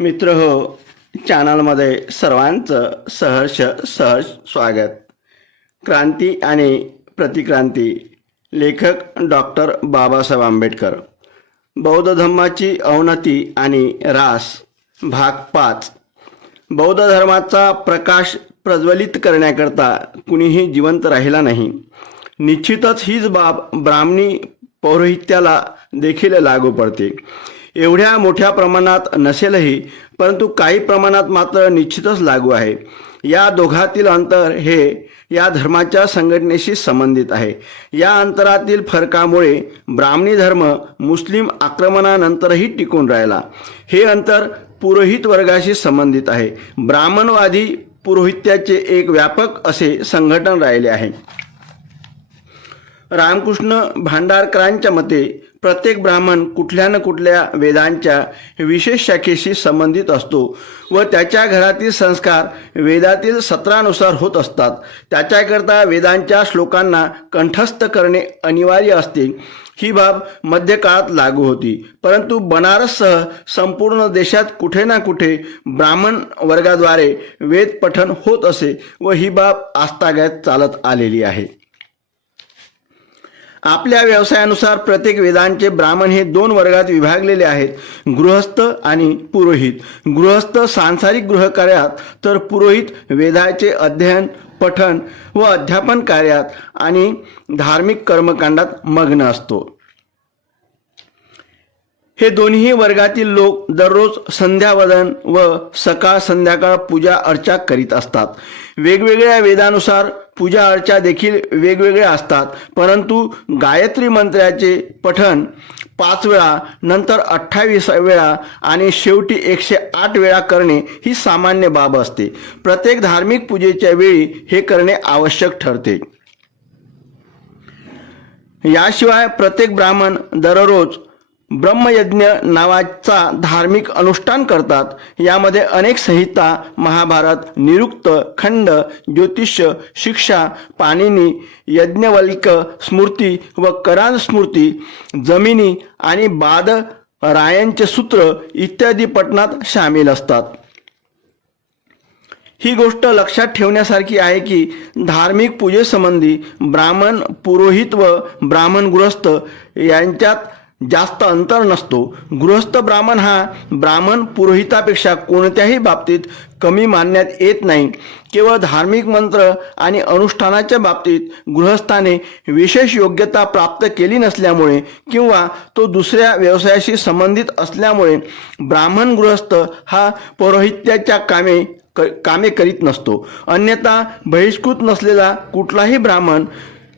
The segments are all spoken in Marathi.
मित्र हो, चॅनलमध्ये सर्वांचं सहर्ष स्वागत। क्रांती आणि प्रतिक्रांती, लेखक डॉक्टर बाबासाहेब आंबेडकर। बौद्ध धर्माची अवनती आणि ऱ्हास, भाग 5। बौद्ध धर्माचा प्रकाश प्रज्वलित करण्याकरता कुणीही जिवंत राहिला नाही। निश्चितच हीच बाब ब्राह्मणी पौरोहित्याला देखील लागू पडते। एवढ्या मोठ्या प्रमाणात नसेलही, परंतु काही प्रमाणात मात्र निश्चितच लागू आहे। या दोघातील अंतर हे या धर्माच्या संघटनेशी संबंधित आहे। या अंतरातील फरकामुळे ब्राह्मणी धर्म मुस्लिम आक्रमणानंतरही टिकून राहिला। हे अंतर पुरोहित वर्गाशी संबंधित आहे। ब्राह्मणवादी पुरोहित्याचे एक व्यापक असे संघटन राहिले आहे। रामकृष्ण भांडारकरांच्या मते प्रत्येक ब्राह्मण कुठल्या न कुठल्या वेदांच्या विशेष शाखेशी संबंधित असतो व त्याच्या घरातील संस्कार वेदातील सत्रानुसार होत असतात। त्याच्याकरता वेदांच्या श्लोकांना कंठस्थ करणे अनिवार्य असते। ही बाब मध्यकाळात लागू होती, परंतु बनारससह संपूर्ण देशात कुठे ना कुठे ब्राह्मण वर्गाद्वारे वेद पठण होत असे व ही बाब आजतागायत चालत आलेली आहे। आपल्या व्यवसायानुसार प्रत्येक वेदांचे ब्राह्मण हे दोन वर्गात विभागलेले आहेत, गृहस्थ आणि पुरोहित। गृहस्थ सांसारिक गृहकार्यात तर पुरोहित वेदाचे अध्ययन, पठण व अध्यापन कार्यात आणि धार्मिक कर्मकांडात मग्न असतो। हे दोन्ही वर्गातील लोक दररोज संध्यावंदन व सकाळ संध्याकाळ पूजा अर्चा करीत असतात। वेगवेगळ्या वेदानुसार पूजा अर्चा देखील वेगवेगळ्या असतात, परंतु गायत्री मंत्राचे पठण 5 वेळा, नंतर 28 वेळा आणि शेवटी 108 वेळा करणे ही सामान्य बाब असते। प्रत्येक धार्मिक पूजेच्या वेळी हे करणे आवश्यक ठरते। याशिवाय प्रत्येक ब्राह्मण दररोज ब्रह्मयज्ञ नावाचा धार्मिक अनुष्ठान करतात। यामध्ये अनेक संहिता, महाभारत, निरुक्त, खंड, ज्योतिष्य, शिक्षा, पाणिनी, यज्ञवल्क स्मृती व करान स्मृती, जमिनी आणि बाद रायंचे सूत्र इत्यादी पठणात सामील असतात। ही गोष्ट लक्षात ठेवण्यासारखी आहे की धार्मिक पूजेसंबंधी ब्राह्मण पुरोहित व ब्राह्मण गृहस्थ यांच्यात जास्त अंतर नसतो। गृहस्थ ब्राह्मण हा ब्राह्मण पुरोहितापेक्षा कोणत्याही बाबतीत कमी मानण्यात येत नाही। केवळ धार्मिक मंत्र आणि अनुष्ठानाच्या बाबतीत गृहस्थाने विशेष योग्यता प्राप्त केली नसल्यामुळे किंवा तो दुसऱ्या व्यवसायाशी संबंधित असल्यामुळे ब्राह्मण गृहस्थ हा पौरोहित्याच्या कामे करीत नसतो। अन्यथा बहिष्कृत नसलेला कुठलाही ब्राह्मण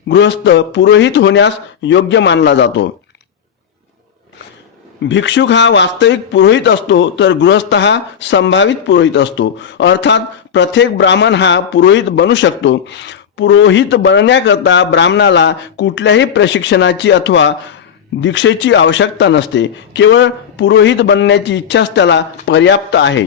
गृहस्थ पुरोहित होण्यास योग्य मानला जातो। भिक्षुक हा वास्तविक पुरोहित असतो, तर गृहस्थ हा संभावित पुरोहित असतो। अर्थात प्रत्येक ब्राह्मण हा पुरोहित बनू शकतो। पुरोहित बनण्याकरता ब्राह्मणाला कुठल्याही प्रशिक्षणाची अथवा दीक्षेची आवश्यकता नसते। केवळ पुरोहित बनण्याची इच्छाच त्याला पर्याप्त आहे।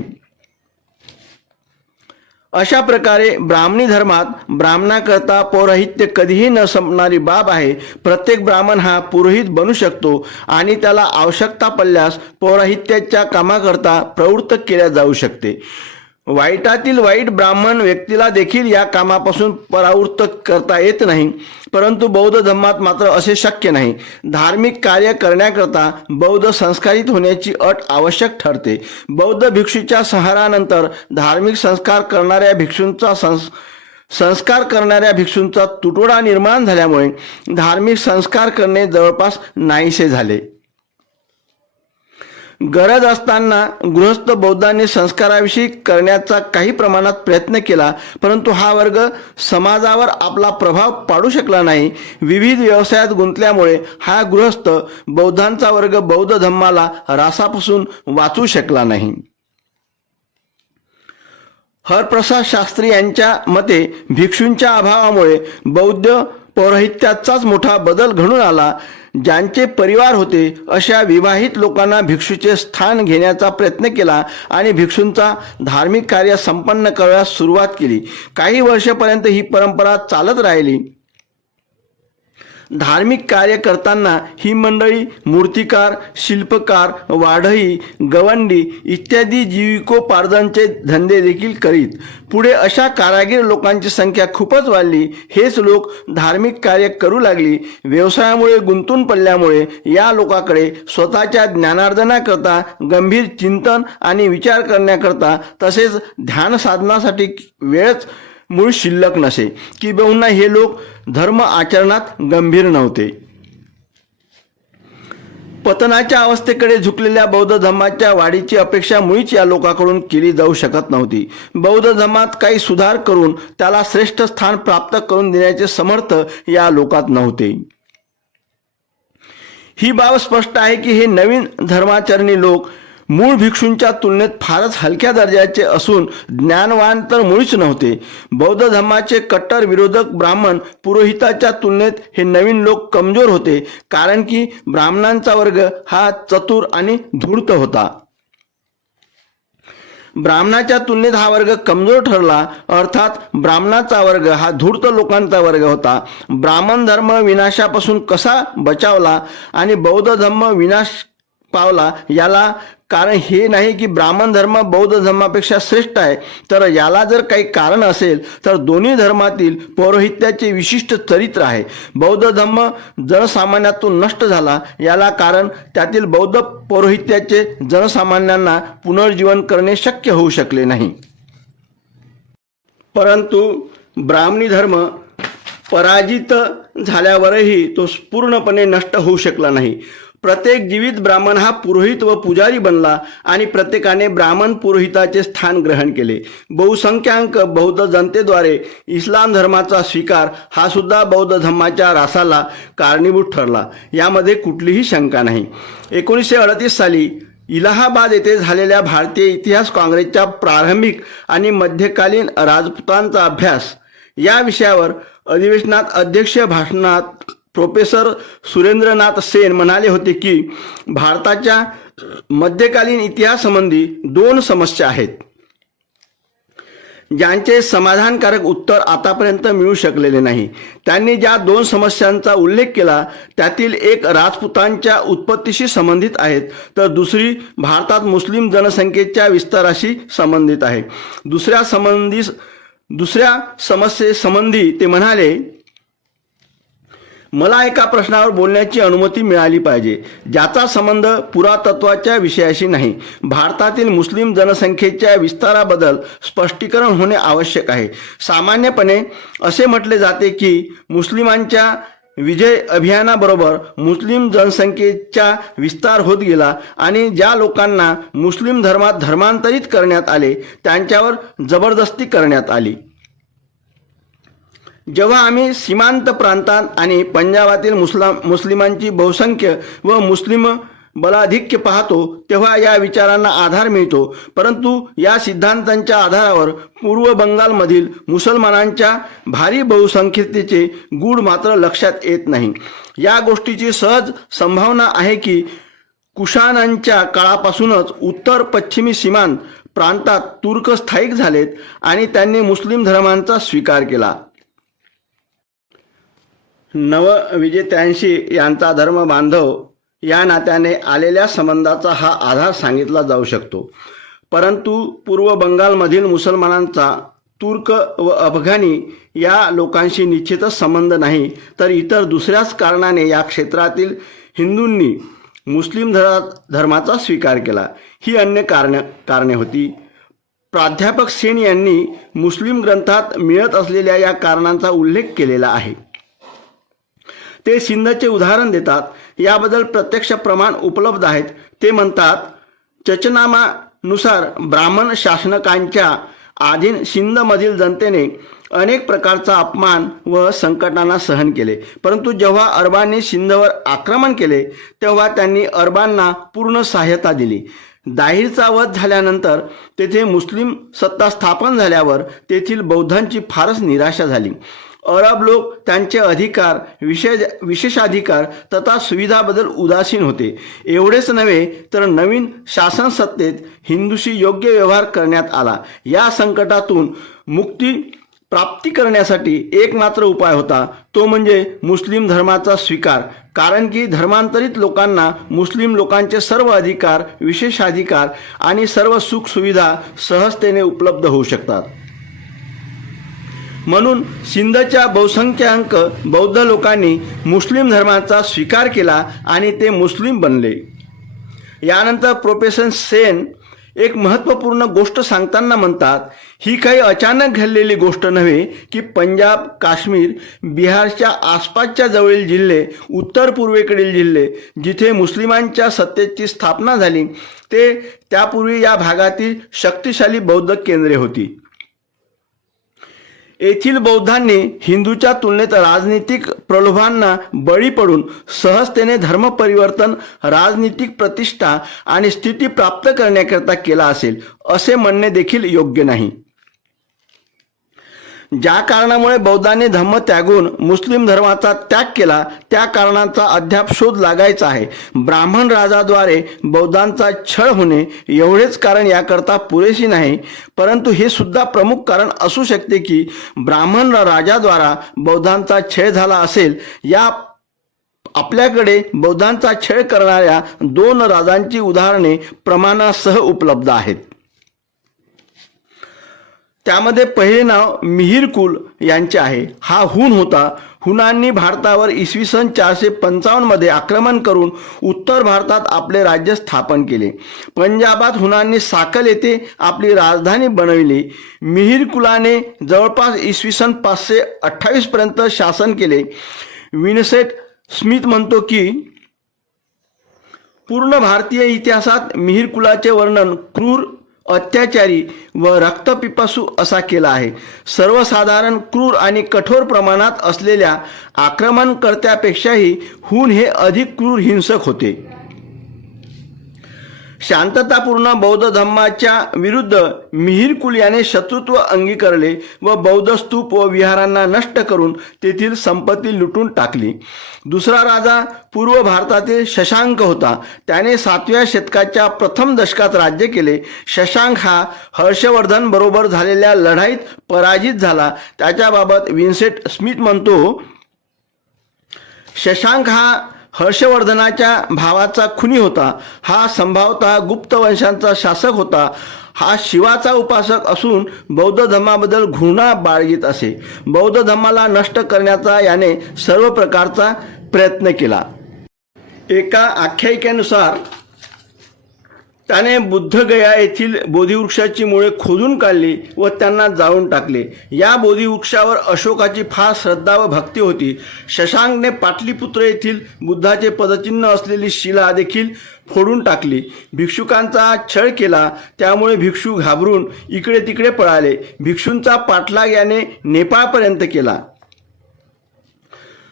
अशा प्रकारे ब्राह्मणी धर्मात ब्राह्मणाकरता पौरोहित्य कधीही न संपणारी बाब आहे। प्रत्येक ब्राह्मण हा पुरोहित बनू शकतो आणि त्याला आवश्यकता पडल्यास पौरोहित्याच्या कामाकरता प्रवृत्त केल्या जाऊ शकते। वाईटातील वाईट ब्राह्मण व्यक्तीला देखील या कामापासून परावृत्त करता येत नाही, परंतु बौद्ध धर्मात मात्र असे शक्य नाही। धार्मिक कार्य करण्याकरता बौद्ध संस्कारित होण्याची अट आवश्यक ठरते। बौद्ध भिक्षूच्या संहारानंतर धार्मिक संस्कार करणाऱ्या भिक्षूंचा तुटवडा निर्माण झाल्यामुळे धार्मिक संस्कार करणे जवळपास नाहीसे झाले। गरज असताना गृहस्थ बौद्धांनी संस्काराविषयी करण्याचा काही प्रमाणात प्रयत्न केला, परंतु हा वर्ग समाजावर आपला प्रभाव पाडू शकला नाही। विविध व्यवसायात गुंतल्यामुळे हा गृहस्थ बौद्धांचा वर्ग बौद्ध धर्माला ऱ्हासापासून वाचू शकला नाही। हरप्रसाद शास्त्री यांच्या मते भिक्षूंच्या अभावामुळे बौद्ध पौरोहित्याचाच मोठा बदल घडून आला। ज्यांचे परिवार होते अशा विवाहित लोकांना भिक्षूचे स्थान घेण्याचा प्रयत्न केला आणि भिक्षूंचा धार्मिक कार्य संपन्न करण्यास सुरुवात केली। काही वर्षापर्यंत ही परंपरा चालत राहिली। धार्मिक कार्य करताना ही मंडळी मूर्तिकार, शिल्पकार, वाढई, गवंडी इत्यादी जीविकोपार्जनचे धंदे देखील करीत. पुढे अशा कारागीर लोकांची संख्या खूपच वाढली. हेच लोक धार्मिक कार्य करू लागली. व्यवसायामुळे गुंतून पडल्यामुळे या लोकांकडे स्वतःच्या ज्ञानार्जनाकरता, गंभीर चिंतन आणि विचार करण्याकरता तसेच ध्यान साधनासाठी वेळच मूळ शिल्लक नसे. किंबहुना हे लोक धर्म आचरणात गंभीर नव्हते. पतनाच्या अवस्थेकडे झुकलेल्या बौद्ध धर्माच्या वाढीची अपेक्षा मुळीच या लोकांकडून केली जाऊ शकत नव्हती. बौद्ध धर्मात काही सुधार करून त्याला श्रेष्ठ स्थान प्राप्त करून देण्याचे समर्थ या लोकात नव्हते. ही बाब स्पष्ट आहे की हे नवीन धर्माचरणी लोक मूळ भिक्षूंच्या तुलनेत फारच हलक्या दर्जाचे असून ज्ञानवान तर मुळीच नव्हते. बौद्ध धर्माचे कट्टर विरोधक ब्राह्मण पुरोहिताच्या तुलनेत हे नवीन लोक कमजोर होते, कारण की ब्राह्मणांचा वर्ग हा चतुर आणि धूर्त होता. ब्राह्मणाच्या तुलनेत हा वर्ग कमजोर ठरला, अर्थात ब्राह्मणाचा वर्ग हा धूर्त लोकांचा वर्ग होता. ब्राह्मण धर्म विनाशापासून कसा बचावला आणि बौद्ध धर्म विनाश पावला याला कारण हे नाही की ब्राह्मण धर्म बौद्ध धर्मापेक्षा श्रेष्ठ आहे, तर याला जर काही कारण असेल तर दोन्ही धर्मातील पौरोहित्याचे विशिष्ट चरित्र आहे. बौद्ध धर्म जनसामान्यातून नष्ट झाला, याला कारण त्यातील बौद्ध पौरोहित्याचे जनसामान्यांना पुनर्जीवन करणे शक्य होऊ शकले नाही. परंतु ब्राह्मणी धर्म पराजित झाल्यावरही तो पूर्णपणे नष्ट होऊ शकला नाही. प्रत्येक जीवित ब्राह्मण हा पुरोहित व पुजारी बनला आणि प्रत्येकाने ब्राह्मण पुरोहिताचे स्थान ग्रहण केले. बहुसंख्याक बौद्ध जनतेद्वारे इस्लाम धर्माचा स्वीकार हा सुद्धा बौद्ध धर्माच्या ऱ्हासाला कारणीभूत ठरला, यामध्ये कुठलीही शंका नाही. 1938 साली इलाहाबाद येथे झालेल्या भारतीय इतिहास काँग्रेसच्या प्रारंभिक आणि मध्यकालीन राजपुतांचा अभ्यास या विषयावर अधिवेशनात अध्यक्षीय भाषणात प्रोफेसर सुरेंद्रनाथ सेन म्हणाले होते की भारताच्या मध्यकालीन इतिहासासंबंधी दोन समस्या आहेत, ज्यांचे समाधानकारक उत्तर आतापर्यंत मिळू शकलेले नाही. त्यांनी ज्या दोन समस्यांचा उल्लेख केला त्यातील एक राजपुतांच्या उत्पत्तीशी संबंधित आहेत, तर दुसरी भारतात मुस्लिम जनसंख्येच्या विस्ताराशी संबंधित आहे. दुसऱ्या समस्येसंबंधी ते म्हणाले, मला एका प्रश्नावर बोलण्याची अनुमती मिळाली पाहिजे, ज्याचा संबंध पुरातत्वाच्या विषयाशी नाही. भारतातील मुस्लिम जनसंख्येच्या विस्ताराबद्दल स्पष्टीकरण होणे आवश्यक आहे. सामान्यपणे असे म्हटले जाते की मुस्लिमांच्या विजय अभियानाबरोबर मुस्लिम जनसंख्येचा विस्तार होत गेला आणि ज्या लोकांना मुस्लिम धर्मात धर्मांतरित करण्यात आले त्यांच्यावर जबरदस्ती करण्यात आली. जेव्हा आम्ही सीमांत प्रांतात आणि पंजाबातील मुस्लिमांची बहुसंख्य व मुस्लिम बलाधिक्य पाहतो तेव्हा या विचारांना आधार मिळतो, परंतु या सिद्धांतांच्या आधारावर पूर्व बंगालमधील मुसलमानांच्या भारी बहुसंख्यतेचे गूढ मात्र लक्षात येत नाही. या गोष्टीची सहज संभावना आहे की कुशाणांच्या काळापासूनच उत्तर पश्चिमी सीमांत प्रांतात तुर्क स्थायिक झालेत आणि त्यांनी मुस्लिम धर्मांचा स्वीकार केला. नवविजेत्यांशी यांचा धर्म बांधव या नात्याने आलेल्या संबंधाचा हा आधार सांगितला जाऊ शकतो. परंतु पूर्व बंगालमधील मुसलमानांचा तुर्क व अफगाणी या लोकांशी निश्चितच संबंध नाही, तर इतर दुसऱ्याच कारणाने या क्षेत्रातील हिंदूंनी मुस्लिम धर्माचा स्वीकार केला. ही अन्य कारणे होती. प्राध्यापक सेन यांनी मुस्लिम ग्रंथात मिळत असलेल्या या कारणांचा उल्लेख केलेला आहे. ते सिंधचे उदाहरण देतात. याबद्दल प्रत्यक्ष प्रमाण उपलब्ध आहेत. ते म्हणतात, चचनामानुसार ब्राह्मण शासनकांच्या अधीन सिंधमधील जनतेने अनेक प्रकारचा अपमान व संकटांना सहन केले, परंतु जेव्हा अरबांनी सिंधवर आक्रमण केले तेव्हा त्यांनी अरबांना पूर्ण सहाय्यता दिली. दाहिरचा वध झाल्यानंतर तेथे मुस्लिम सत्ता स्थापन झाल्यावर तेथील बौद्धांची फारच निराशा झाली. अरब लोक त्यांचे अधिकार, विशेषाधिकार तथा सुविधाबद्दल उदासीन होते. एवढेच नव्हे तर नवीन शासन सत्तेत हिंदूशी योग्य व्यवहार करण्यात आला. या संकटातून मुक्ती प्राप्ती करण्यासाठी एकमात्र उपाय होता, तो म्हणजे मुस्लिम धर्माचा स्वीकार. कारण की धर्मांतरित लोकांना मुस्लिम लोकांचे सर्व अधिकार, विशेषाधिकार आणि सर्व सुखसुविधा सहजतेने उपलब्ध होऊ शकतात. म्हणून सिंधच्या बहुसंख्याक बौद्ध लोकांनी मुस्लिम धर्माचा स्वीकार केला आणि ते मुस्लिम बनले. यानंतर प्रोफेसर सेन एक महत्त्वपूर्ण गोष्ट सांगताना म्हणतात, ही काही अचानक घडलेली गोष्ट नव्हे की पंजाब, काश्मीर, बिहारच्या आसपासच्या जवळील जिल्हे, उत्तर पूर्वेकडील जिल्हे जिथे मुस्लिमांच्या सत्तेची स्थापना झाली ते त्यापूर्वी या भागातील शक्तिशाली बौद्ध केंद्रे होती. येथील बौद्धांनी हिंदूच्या तुलनेत राजनीतिक प्रलोभांना बळी पडून सहजतेने धर्म परिवर्तन, राजनीतिक प्रतिष्ठा आणि स्थिती प्राप्त करण्याकरता केला असेल असे म्हणणे देखील योग्य नाही. ज्या कारणामुळे बौद्धांनी धर्म त्यागून मुस्लिम धर्माचा त्याग केला त्या कारणाचा अद्याप शोध लागायचा आहे. ब्राह्मण राजाद्वारे बौद्धांचा छळ होणे एवढेच कारण याकरता पुरेशी नाही, परंतु हे सुद्धा प्रमुख कारण असू शकते की ब्राह्मण राजाद्वारा बौद्धांचा छळ झाला असेल. या आपल्याकडे बौद्धांचा छळ करणाऱ्या 2 राजांची उदाहरणे प्रमाणासह उपलब्ध आहेत. त्यामध्ये पहिले नाव मिहिरकुल यांचे आहे. हा हुन होता. हुनांनी भारतावर इसवी सन 455 मध्ये आक्रमण करून उत्तर भारतात आपले राज्य स्थापन केले. पंजाबात हुनांनी साकल येथे आपली राजधानी बनविली. मिहिरकुलाने जवळपास इसवी सन 528 पर्यंत शासन केले. विन्सेंट स्मिथ म्हणतो की पूर्ण भारतीय इतिहासात मिहिरकुलाचे वर्णन क्रूर, अत्याचारी व रक्तपिपासू असा केला आहे. सर्वसाधारण क्रूर आणि कठोर प्रमाणात असलेल्या आक्रमणकर्त्यापेक्षाही हुन हे अधिक क्रूर हिंसक होते. शांततापूर्ण बौद्ध धर्माच्या विरुद्ध मिहिरकुल याने शत्रुत्व अंगीकारले व बौद्ध स्तूप व विहारांना नष्ट करून तेथील संपत्ती लुटून टाकली. दुसरा राजा पूर्व भारतातील शशांक होता. त्याने 7व्या शतकाच्या प्रथम दशकात राज्य केले. शशांक हा हर्षवर्धन बरोबर झालेल्या लढाईत पराजित झाला. त्याच्याबाबत विन्सेंट स्मिथ म्हणतो, शशांक हा हर्षवर्धनाच्या भावाचा खुनी होता. हा संभवतः गुप्त वंशांचा शासक होता. हा शिवाचा उपासक असून बौद्ध धर्माबद्दल घृणा बाळगीत असे. बौद्ध धर्माला नष्ट करण्याचा याने सर्व प्रकारचा प्रयत्न केला. एका आख्यायिकेनुसार त्याने बुद्धगया येथील बोधिवृक्षाची मुळे खोदून काढली व त्यांना जाळून टाकले. या बोधिवृक्षावर अशोकाची फार श्रद्धा व भक्ती होती. शशांकने पाटलीपुत्र येथील बुद्धाचे पदचिन्ह असलेली शिला देखील फोडून टाकली. भिक्षुकांचा छळ केला. त्यामुळे भिक्षू घाबरून इकडे तिकडे पळाले. भिक्षूंचा पाठलाग याने नेपाळपर्यंत केला.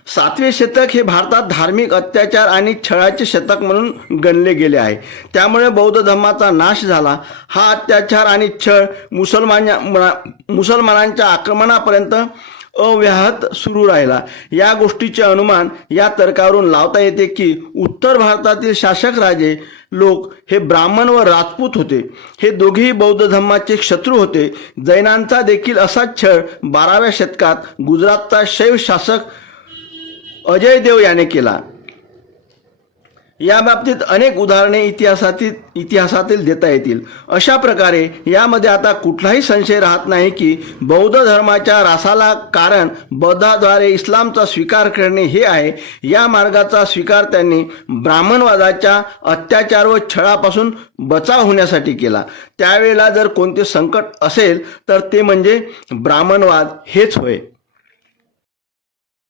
7वे शतक हे भारतात धार्मिक अत्याचार आणि छळाचे शतक म्हणून गणले गेले आहे. त्यामुळे बौद्ध धर्माचा नाश झाला. हा अत्याचार आणि छळ मुसलमानांच्या आक्रमणापर्यंत अव्याहत सुरू राहिला. या गोष्टीचे अनुमान या तर्कावरून लावता येते की उत्तर भारतातील शासक राजे लोक हे ब्राह्मण व राजपूत होते. हे दोघेही बौद्ध धर्माचे शत्रू होते. जैनांचा देखील असाच छळ 12व्या शतकात गुजरातचा शैव शासक अजय देव याने केला. या बाबतीत अनेक उदाहरणे इतिहासातील देता येतील. अशा प्रकारे यामध्ये आता कुठलाही संशय राहत नाही की बौद्ध धर्माच्या ऱ्हासाला कारण बौद्धाद्वारे इस्लामचा स्वीकार करणे हे आहे. या मार्गाचा स्वीकार त्यांनी ब्राह्मणवादाच्या अत्याचार व छळापासून बचाव होण्यासाठी केला. त्यावेळेला जर कोणते संकट असेल तर ते म्हणजे ब्राह्मणवाद हेच होय.